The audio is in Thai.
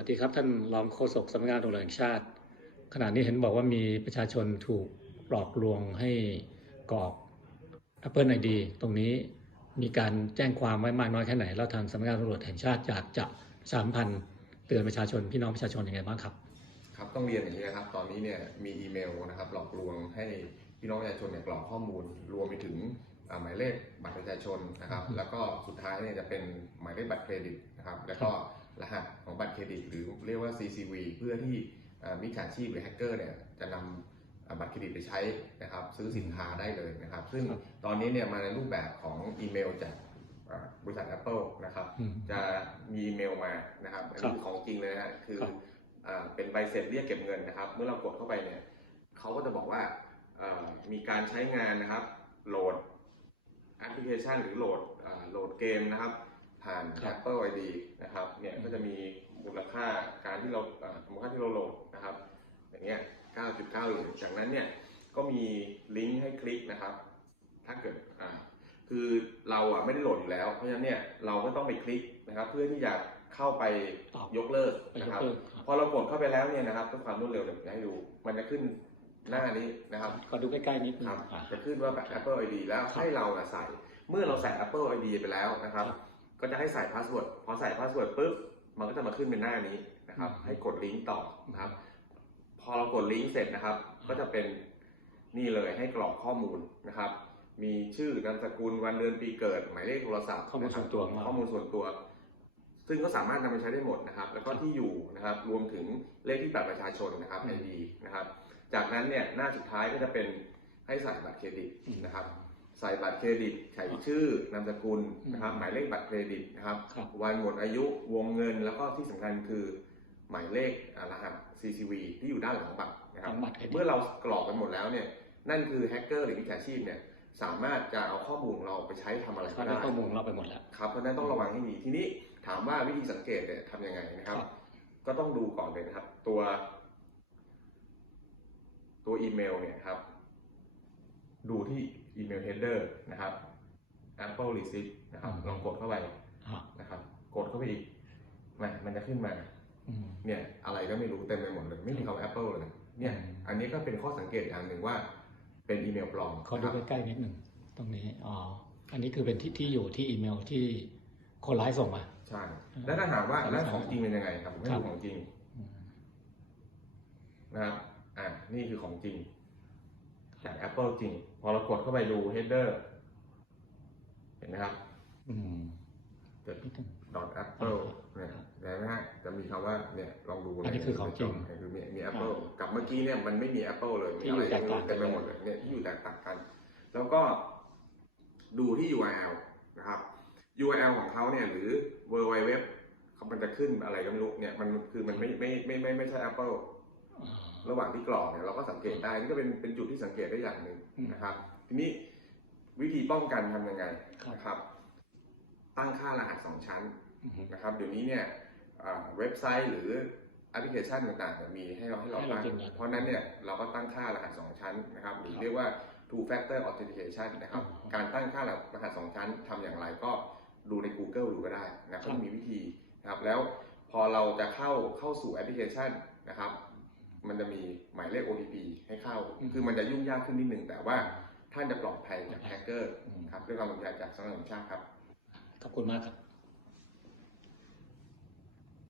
วัสดีครับท่านรองโฆษกสำนักงานตำรวจแห่งชาติ ขณะนี้เห็นบอกว่ามีประชาชนถูกหลอกลวงให้กรอก Apple ID ตรงนี้มีการแจ้งความไว้มากน้อยแค่ไหน แล้วทางสำนักงานตำรวจแห่งชาติอยากจะประชามพันเตือนประชาชนพี่น้องประชาชนยังไงบ้างครับ ครับต้องเรียนอย่างนี้นะครับ ตอนนี้เนี่ยมีอีเมลนะครับหลอกลวงให้พี่น้องประชาชนเนี่ยกรอกข้อมูลรวมไปถึงหมายเลขบัตรประชาชนนะครับ แล้วก็สุดท้ายเนี่ยจะเป็นหมายเลขบัตรเครดิตนะครับ แล้วก็รหัส บัตรเครดิต หรือเรียกว่า CCV เพื่อที่อ่ามิจฉาชีพหรือแฮกเกอร์เนี่ยจะนำอ่าบัตรเครดิตไปใช้นะครับซื้อสินค้าได้เลยนะครับ ซึ่งครับตอนนี้เนี่ยมาในรูปแบบของอีเมลจากอ่าบริษัท Apple นะครับอืมจะมีอีเมลมานะครับอันครันี้บคือของจริงเลยนะฮะคือครับอ่าเป็นใบเสร็จเรียกเก็บเงินนะครับ เมื่อเรากดเข้าไปเนี่ยเขาก็จะบอกว่าเอ่อมีการใช้งานนะครับโหลดแอปพลิเคชันหรือโหลดอ่าโหลดเกมนะครับ ผ่านครับ Apple ID นะครับเนี่ยก็จะมีมูล ค่าการที่เราอ่ามูลค่าที่เราโหลดนะครับ อย่างเงี้ย 9.9 เหรียญจากนั้นเนี่ยก็มีลิงก์ให้คลิกนะครับ ถ้าเกิดอ่าคือเราอะไม่ได้โหลดอยู่แล้ว เพราะฉะนั้นเนี่ยเราก็ต้องไปคลิกนะครับ เพื่อที่จะเข้าไปตอบยกเลิกไปยนะกครับเลิกครับ พอเรากดเข้าไปแล้วเนี่ยนะครับเพื่อความรวดเร็วเดี๋ยวจะให้ดู มันจะขึ้นหน้านี้นะครับขอดูใกล้ๆนิดนึงครับอ่าจะขึ้นว่าแบบ Apple ID แล้วครับให้เราน่ะใส่ เมื่อเราใส่ Apple ID ไปแล้วนะครับครับ ก็จะให้ใส่พาสเวิร์ดพอใส่พาสเวิร์ดปุ๊บ มันก็จะมาขึ้นเป็นหน้านี้นะครับอืมให้กดลิงก์ต่อนะครับ พอเรากดลิงก์เสร็จนะครับ ก็จะเป็นนี่เลยให้กรอกข้อมูลนะครับ มีชื่อนามสกุลวันเดือนปีเกิด หมายเลขโทรศัพท์ข้อมูลส่วนตัวของเราข้อมูลส่วนตัว ซึ่งก็สามารถนำไปใช้ได้หมดนะครับ แล้วก็ที่อยู่นะครับ รวมถึงเลขที่บัตรประชาชนนะครับ ID นะครับ จากนั้นเนี่ยหน้าสุดท้ายก็จะเป็นให้ใส่บัตรเครดิตนะครับ ใส่บัตรเครดิตใส่ชื่อนามสกุลนะครับ หมายเลขบัตรเครดิตนะครับ ครับ วันหมดอายุวงเงินแล้วก็ที่สำคัญคือหมายเลขอ่ารหัส CCV ที่อยู่ด้านหลังบัตรนะครับหลังบัตรเครดิต เมื่อเรากรอกไปหมดแล้วเนี่ยนั่นคือแฮกเกอร์หรือมิจฉาชีพเนี่ยสามารถจะเอาข้อมูลของเราไปใช้ทำอะไรเขาก็ได้ได้ข้อมูลของเราไปหมดแล้ว ครับเพราะฉะนั้นต้องระวังให้ดีทีนี้ถามว่าวิธีสังเกตเนี่ยทำยังไงนะครับ ครับ ก็ต้องดูก่อนเลยนะครับ ตัว ตัวอีเมลเนี่ยครับ ดูที่อีเมล header นะครับ Apple Receipt นะครับอืมลองกดเข้าไปอ่านะครับ กดเข้าไปอีกมันมันจะขึ้นมาอืมเนี่ยอะไรก็ไม่รู้เต็มไปหมดเลย ไม่มีคำว่า Apple เลย เนี่ยอืมอันนี้ก็เป็นข้อสังเกตอย่างหนึ่งว่า เป็นอีเมลปลอมขอดูนะครับใกล้ๆนิดหนึ่งตรงนี้ อ๋อ อันนี้คือเป็นที่ที่อยู่ที่อีเมลที่คนร้ายส่งมา ใช่ แล้วถ้าถามว่าครับแล้วของจริงเป็นยังไงครับผมให้ครัดูบของจริงอืมนะครับ อ่า นี่คือของจริงจาก Apple จริง พอเรากดเข้าไปดู header เห็นไหมครับอืมเกิดนิดหนึ่ง dot apple อ่าเนี่ยเห็นไหมฮะจะมีคำว่าเนี่ยลองดูอันนี้คือของจริงเนี่ยคือมีมี Apple กับเมื่อกี้เนี่ยมันไม่มี Apple เลยมีอะไรที่อยู่แตกต่างกันเต็มไปหมดเลยเนี่ยที่อยู่แตกต่างกัน แล้วก็ดูที่ URL นะครับ URL ของเขาเนี่ยหรือ www เขามันจะขึ้นอะไรก็ไม่รู้เนี่ยมันคือมันไม่ไม่ไม่ไม่ไม่ใช่ Apple อ่า ระหว่างที่กรอกเนี่ยเราก็สังเกตได้นี่ก็เป็นเป็นจุดที่สังเกตได้อย่างหนึ่งอืมนะครับ ทีนี้วิธีป้องกันทำยังไงครับนะครับ ตั้งค่ารหัสสองชั้นอืมนะครับเดี๋ยวนี้เนี่ยอ่าเว็บไซต์หรือแอปพลิเคชันต่างๆเนี่ยมีให้เราให้เราให้เราตั้งยืนยันเพราะฉะนั้นเนี่ยเราก็ตั้งค่ารหัสสองชั้นนะครับหรือเรียกว่า two factor authentication นะครับอ๋อการตั้งค่ารหัสสองชั้นทำอย่างไรก็ดูใน Google ดูก็ได้นะครับครับมีวิธีนะครับแล้วพอเราจะเข้าเข้าสู่แอปพลิเคชันนะครับ มันจะมีหมายเลข OTP ให้เข้าอืมคือมันจะยุ่งยากขึ้นนิดนึง แต่ว่าท่านจะปลอดภัยจากแฮกเกอร์อืมครับด้วยความปลอดภัยจากสำนักงานตำรวจแห่งชาติครับ ขอบคุณมากครับ